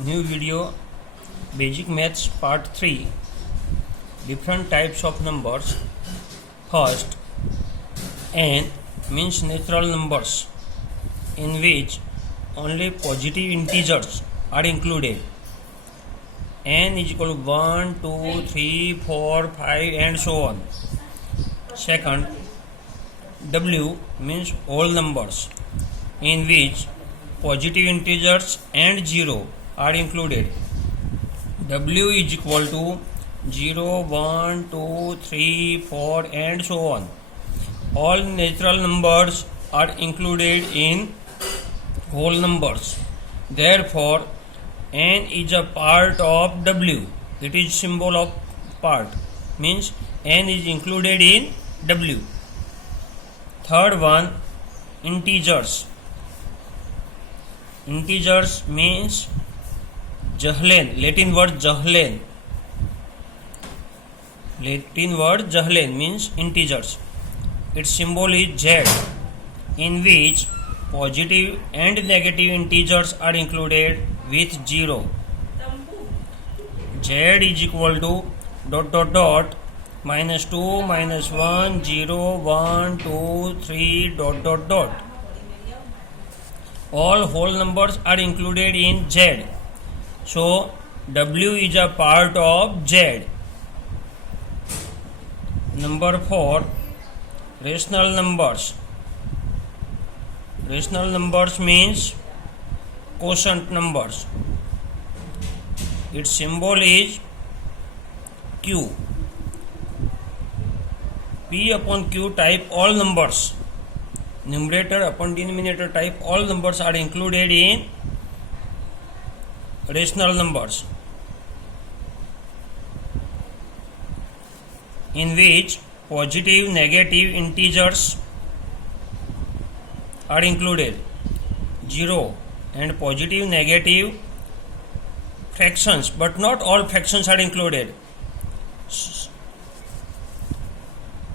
New video, Basic Maths Part 3, different types of numbers. First, n means natural numbers in which only positive integers are included. N is equal to 1, 2, 3, 4, 5 and so on. Second, W means whole numbers in which positive integers and 0 are included. W is equal to 0, 1, 2, 3, 4 and so on. All natural numbers are included in whole numbers. Therefore, n is a part of W. It is symbol of part. Means n is included in W. Third one, integers. Integers means Jahlen, Latin word Jahlen. Latin word Jahlen means integers. Its symbol is Z, in which positive and negative integers are included with 0. Z is equal to ... minus 2, minus 1, 0, 1, 2, 3, ... All whole numbers are included in Z. So, W is a part of Z. Number 4, rational numbers. Rational numbers means quotient numbers. Its symbol is Q. P upon Q type all numbers. Numerator upon denominator type all numbers are included in rational numbers, in which positive negative integers are included, 0 and positive negative fractions, but not all fractions are included.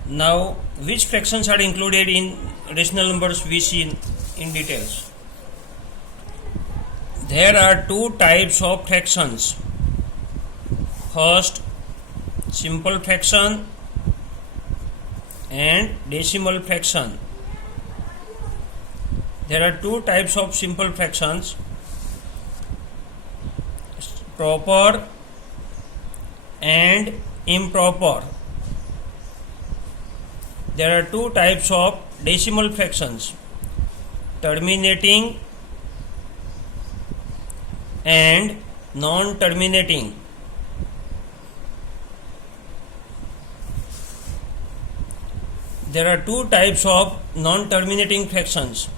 Now, which fractions are included in rational numbers we see in details. There are two types of fractions. First, simple fraction and decimal fraction. There are two types of simple fractions, proper and improper. There are two types of decimal fractions, terminating and non-terminating. There are two types of non-terminating fractions,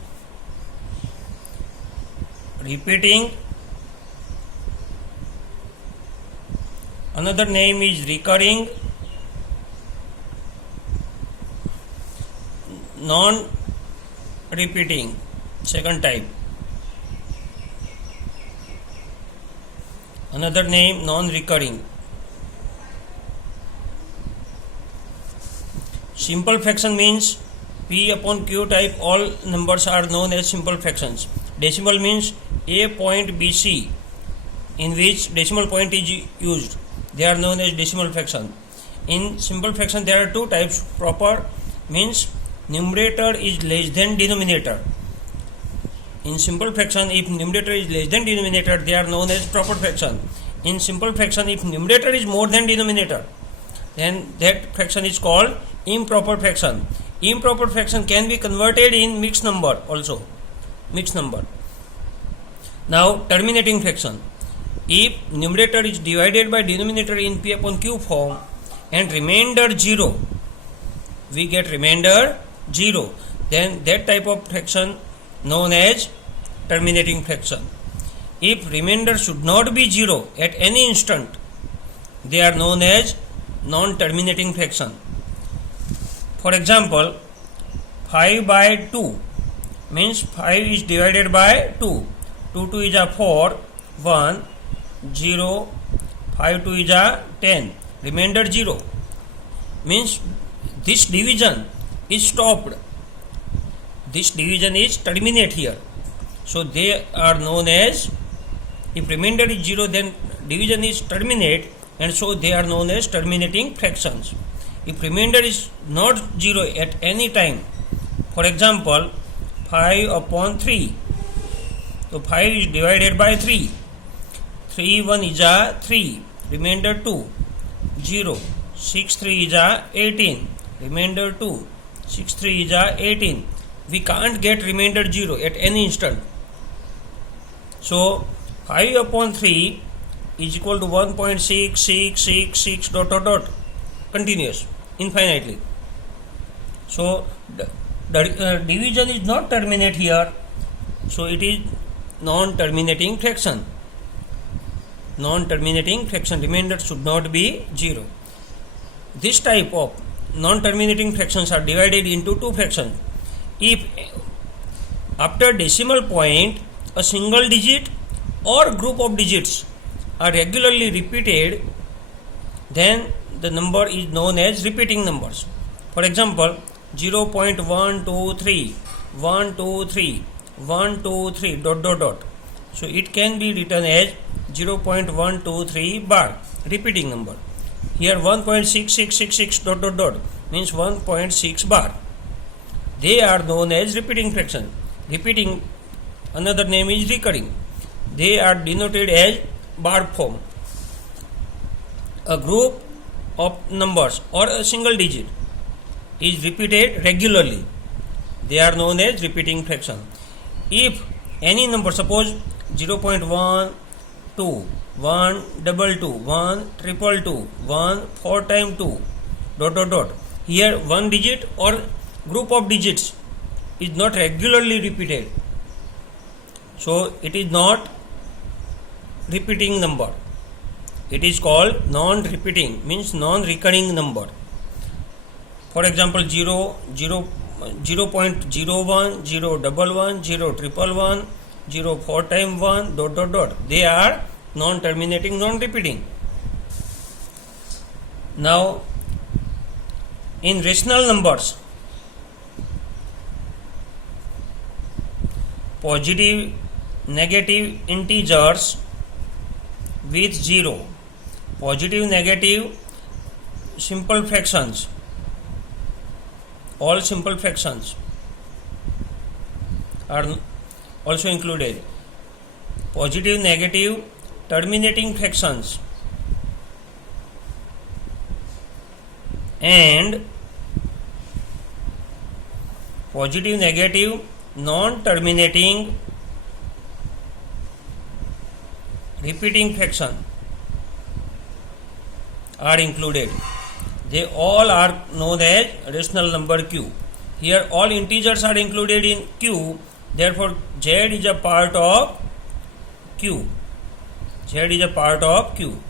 repeating, another name is recurring, non-repeating, second type. Another name, non-recurring. Simple fraction means P upon Q type all numbers are known as simple fractions. Decimal means a point BC in which decimal point is used. They are known as decimal fraction. In simple fraction there are two types. Proper means numerator is less than denominator. In simple fraction, if numerator is less than denominator, they are known as proper fraction. In simple fraction, if numerator is more than denominator, then that fraction is called improper fraction. Improper fraction can be converted in mixed number also. Mixed number. Now, terminating fraction. If numerator is divided by denominator in P upon Q form and remainder 0, we get remainder 0. Then that type of fraction known as terminating fraction. If remainder should not be 0 at any instant, they are known as non-terminating fraction. For example, 5 by 2 means 5 is divided by 2. 2 is a 4, 1, 0, 5 2 is a 10, remainder 0. Means this division is stopped. This division is terminate here. So they are known as If remainder is 0, then division is terminate, and so they are known as terminating fractions. If remainder is not 0 at any time, for example 5 upon 3, so 5 is divided by 3, 3 1 is a 3, remainder 2, 0, 6 3 is a 18, remainder 2, 6 3 is a 18. We can't get remainder 0 at any instant. So 5 upon 3 is equal to 1.6666 dot dot dot, continuous, infinitely. So the division is not terminate here, so it is non-terminating fraction. Non-terminating fraction, remainder should not be 0. This type of non-terminating fractions are divided into two fractions. If after decimal point a single digit or group of digits are regularly repeated, then the number is known as repeating numbers. For example, 0.123, 123, 123 dot dot dot. So it can be written as 0.123 bar, repeating number. Here 1.6666 dot dot dot means 1.6 bar. They are known as repeating fraction. Repeating, another name is recurring. They are denoted as bar form. A group of numbers or a single digit is repeated regularly. They are known as repeating fraction. If any number, suppose 0.1, 2, 1, 2, 2, 1, 2, 2, 1, 4 times 2, dot dot dot. Here one digit or group of digits is not regularly repeated, so it is not repeating number. It is called non-repeating, means non-recurring number. For example, 0, 0, 0.01, 0, 11, 0, 111, 0, 4 times 1, dot dot dot. They are non-terminating, non-repeating. Now, in rational numbers, positive, negative integers with 0, positive, negative, simple fractions, all simple fractions are also included. Positive, negative, terminating fractions and positive, negative, non-terminating repeating fraction are included. They all are known as rational number Q. Here all integers are included in Q, therefore Z is a part of Q. Z is a part of Q.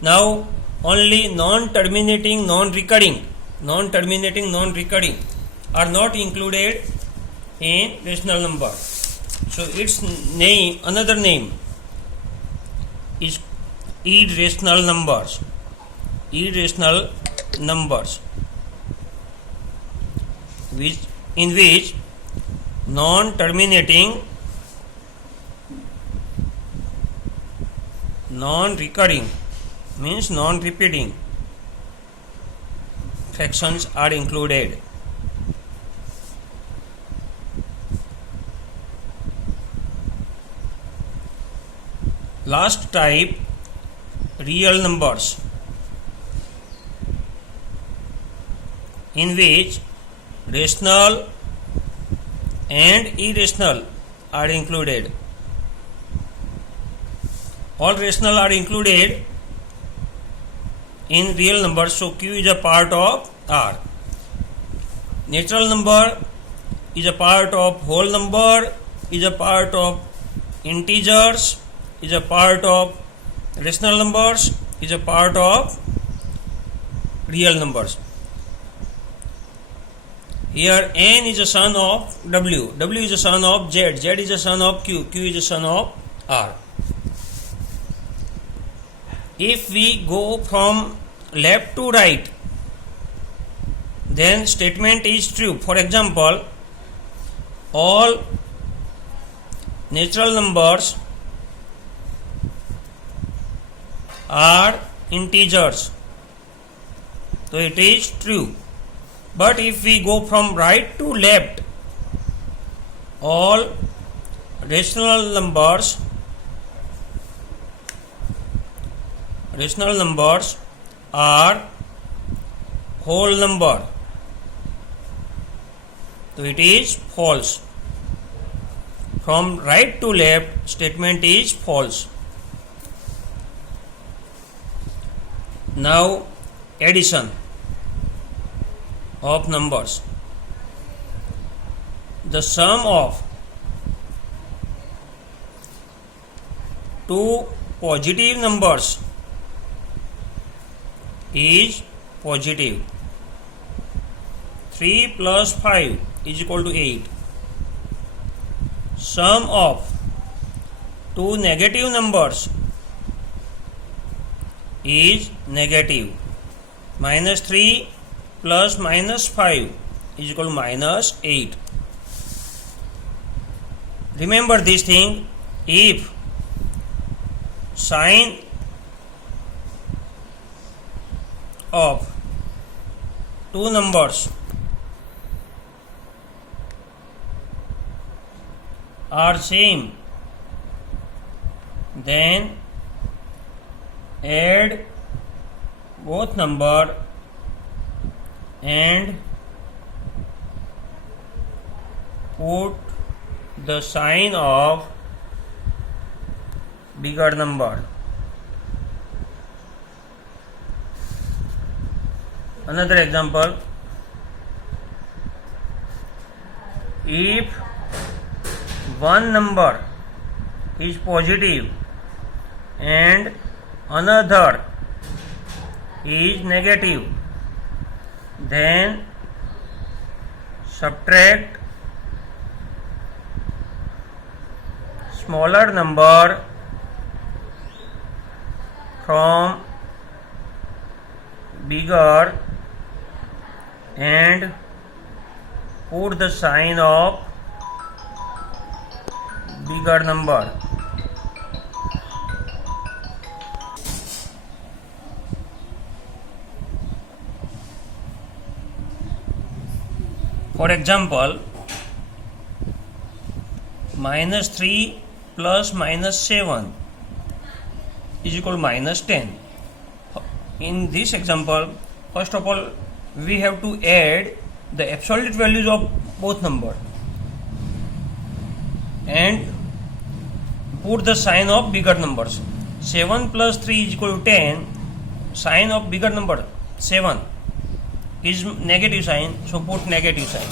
Now only non-terminating, non-recurring are not included in rational number. So its name, another name is irrational numbers. Irrational numbers, in which non-terminating, non-recurring means non-repeating fractions are included. Last type, real numbers, in which rational and irrational are included. All rational are included in real numbers, so Q is a part of R. Natural number is a part of whole number, is a part of integers, is a part of rational numbers, is a part of real numbers. Here N is a son of W, W is a son of Z, Z is a son of Q, Q is a son of R. If we go from left to right, then statement is true. For example, all natural numbers are integers, so it is true. But if we go from right to left, all rational numbers are whole number, so it is false. From right to left, statement is false. Now addition of numbers. The sum of two positive numbers is positive. 3 plus 5 is equal to 8. Sum of two negative numbers is negative. Minus 3 plus minus 5 is equal to minus 8. Remember this thing: if sign of two numbers are same, then add both number and put the sign of bigger number. Another example: if one number is positive and another is negative, then subtract smaller number from bigger and put the sign of bigger number. For example, minus 3 plus minus 7 is equal to minus 10. In this example, first of all, we have to add the absolute values of both numbers and put the sign of bigger numbers. 7 plus 3 is equal to 10. Sign of bigger number 7 is negative sign, so put negative sign.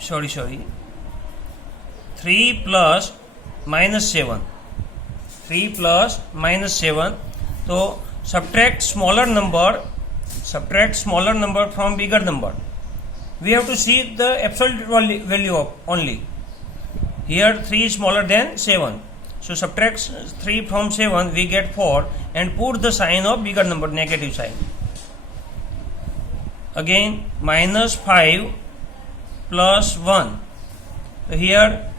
Sorry. 3 plus minus 7. 3 plus minus 7. So subtract smaller number from bigger number. We have to see the absolute value of only. Here 3 is smaller than 7. So subtract 3 from 7, we get 4 and put the sign of bigger number, negative sign. Again minus 5 plus 1. So here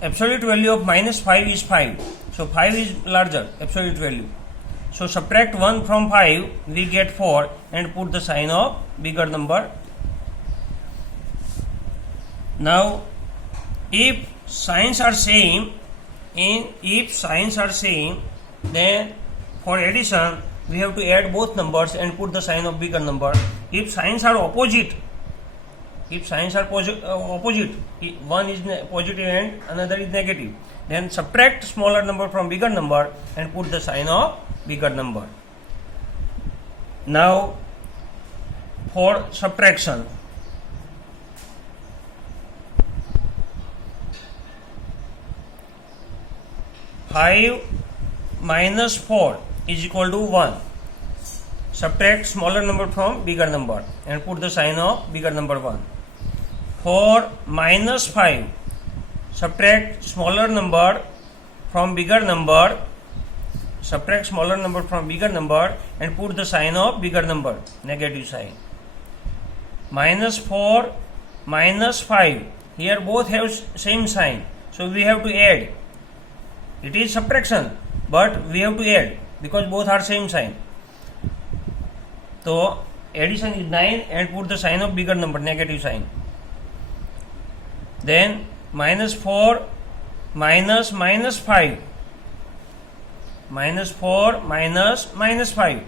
absolute value of minus 5 is 5. So 5 is larger absolute value. So subtract 1 from 5, we get 4 and put the sign of bigger number. Now if signs are same, then for addition we have to add both numbers and put the sign of bigger number. If signs are opposite, one is positive and another is negative, then subtract smaller number from bigger number and put the sign of bigger number. Now for subtraction, five minus 4 is equal to 1. Subtract smaller number from bigger number and put the sign of bigger number 1. 4 minus 5, subtract smaller number from bigger number, and put the sign of bigger number, negative sign. Minus 4 minus 5, here both have same sign, So we have to add. It is subtraction, but we have to add because both are same sign. So addition is 9 and put the sign of bigger number, negative sign. Then minus 4 minus minus 5. Minus 4 minus minus 5.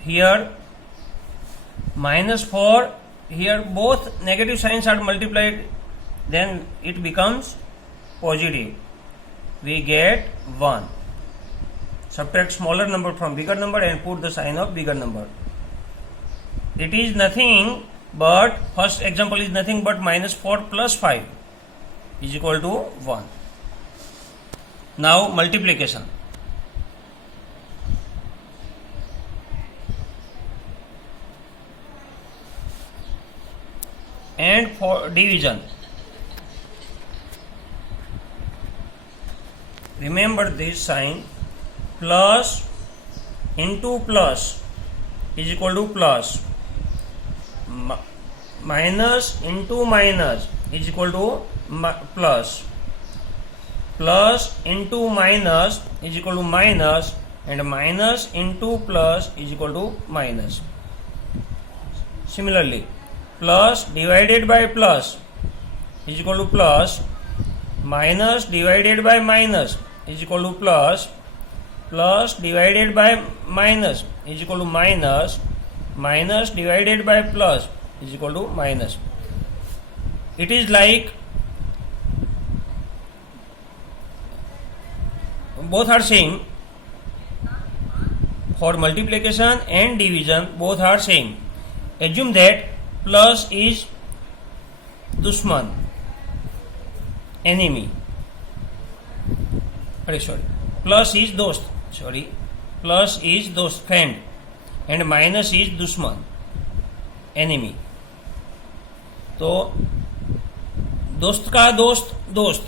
Here minus 4, here both negative signs are multiplied, then it becomes positive. We get 1. Subtract smaller number from bigger number and put the sign of bigger number. It is nothing but, first example is nothing but minus 4 plus 5 is equal to 1. Now multiplication. And for division. Remember this sign, plus into plus is equal to plus, minus into minus is equal to plus, plus into minus is equal to minus, and minus into plus is equal to minus. Similarly, plus divided by plus is equal to plus, minus divided by minus is equal to plus, plus divided by minus is equal to minus, minus divided by plus is equal to minus. It is like both are same. For multiplication and division both are same. Assume that plus is dushman, enemy. Plus is dost. Plus is dost, friend, and minus is dushman, enemy. तो दोस्त का दोस्त दोस्त,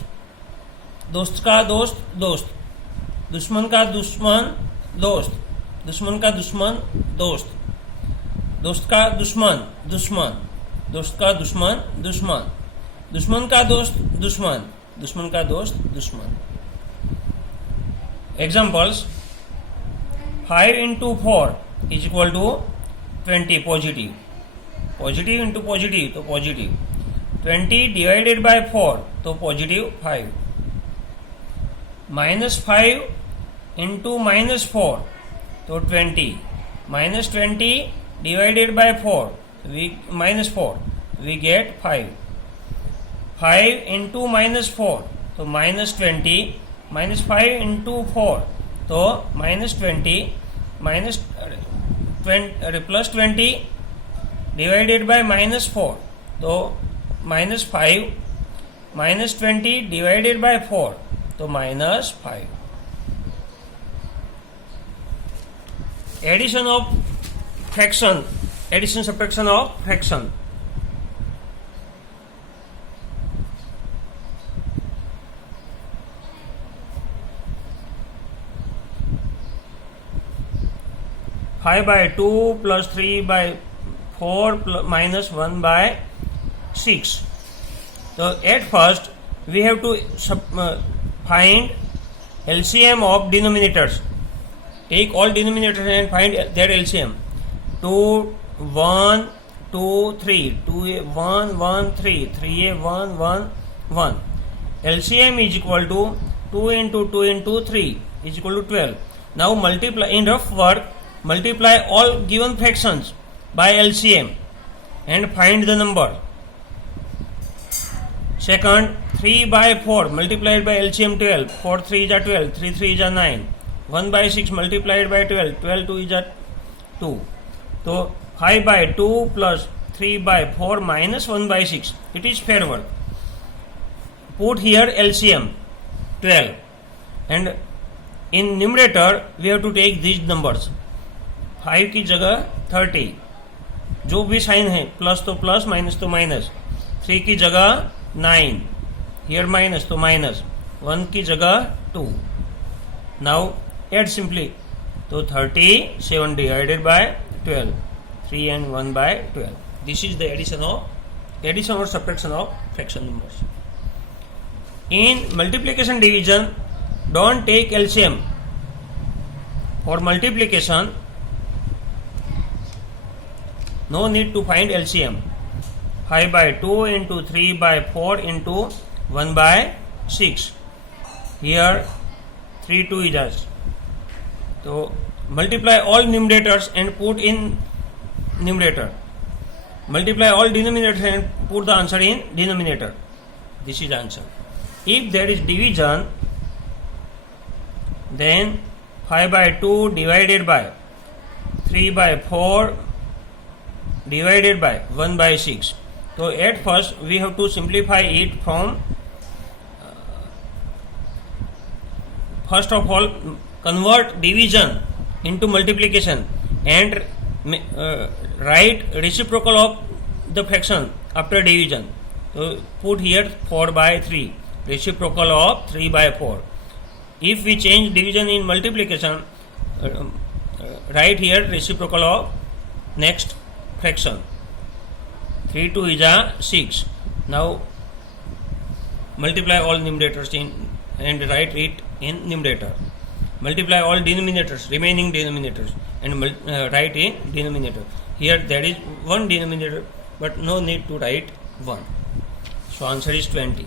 दोस्त का दोस्त दोस्त, दुश्मन का दुश्मन दोस्त, दुश्मन का दुश्मन दोस्त, दोस्त का दुश्मन दुश्मन, दोस्त का दुश्मन दुश्मन, दुश्मन का दोस्त दुश्मन, दुश्मन का दोस्त दुश्मन. Examples: 5 into 4 is equal to 20, positive. Positive into positive, तो positive. 20 divided by 4, तो positive 5. Minus 5 into minus 4, तो 20. Minus 20 divided by 4, minus 4, we get 5. 5 into minus 4, तो minus 20. Minus 5 into 4, तो minus 20, minus 20 plus 20 divided by minus 4, तो minus 5, minus 20 divided by 4, तो minus 5. Addition of fraction, addition subtraction of fraction. Five by 2 plus 3 by 4 minus 1 by 6. So at first we have to find LCM of denominators. Take all denominators and find their LCM. 2, 1, 2, 3. 2a 1, 1, 3. 3a 1, 1, 1. LCM is equal to 2 into 2 into 3 is equal to 12. Now multiply in rough work. Multiply all given fractions by LCM and find the number. Second, 3 by 4 multiplied by LCM 12. 4 3 is a 12, 3 3 is a 9. 1 by 6 multiplied by 12, 12 2 is a 2. So 5 by 2 plus 3 by 4 minus 1 by 6. It is fair work. Put here LCM 12, and in numerator we have to take these numbers. 5 की जगह 30, जो भी sign है plus तो plus minus तो minus. 3 की जगह 9, here minus तो माइनस. 1 की जगह 2. Now add simply. तो 37 divided by 12, 3 and 1 by 12. This is the addition or subtraction of fraction numbers. In multiplication division, don't take LCM. For multiplication, no need to find LCM. 5 by 2 into 3 by 4 into 1 by 6. Here 3 2 is us. So multiply all numerators and put in numerator. Multiply all denominators and put the answer in denominator. This is answer. If there is division, then 5 by 2 divided by 3 by 4 divided by 1 by 6. So at first we have to simplify it from first of all convert division into multiplication and write reciprocal of the fraction after division. So put here 4 by 3, reciprocal of 3 by 4. If we change division in multiplication, write here reciprocal of next fraction. 3 2 is a 6. Now multiply all numerators in and write it in numerator. Multiply all denominators, remaining denominators, and write in denominator. Here there is one denominator, but no need to write 1. So answer is 20.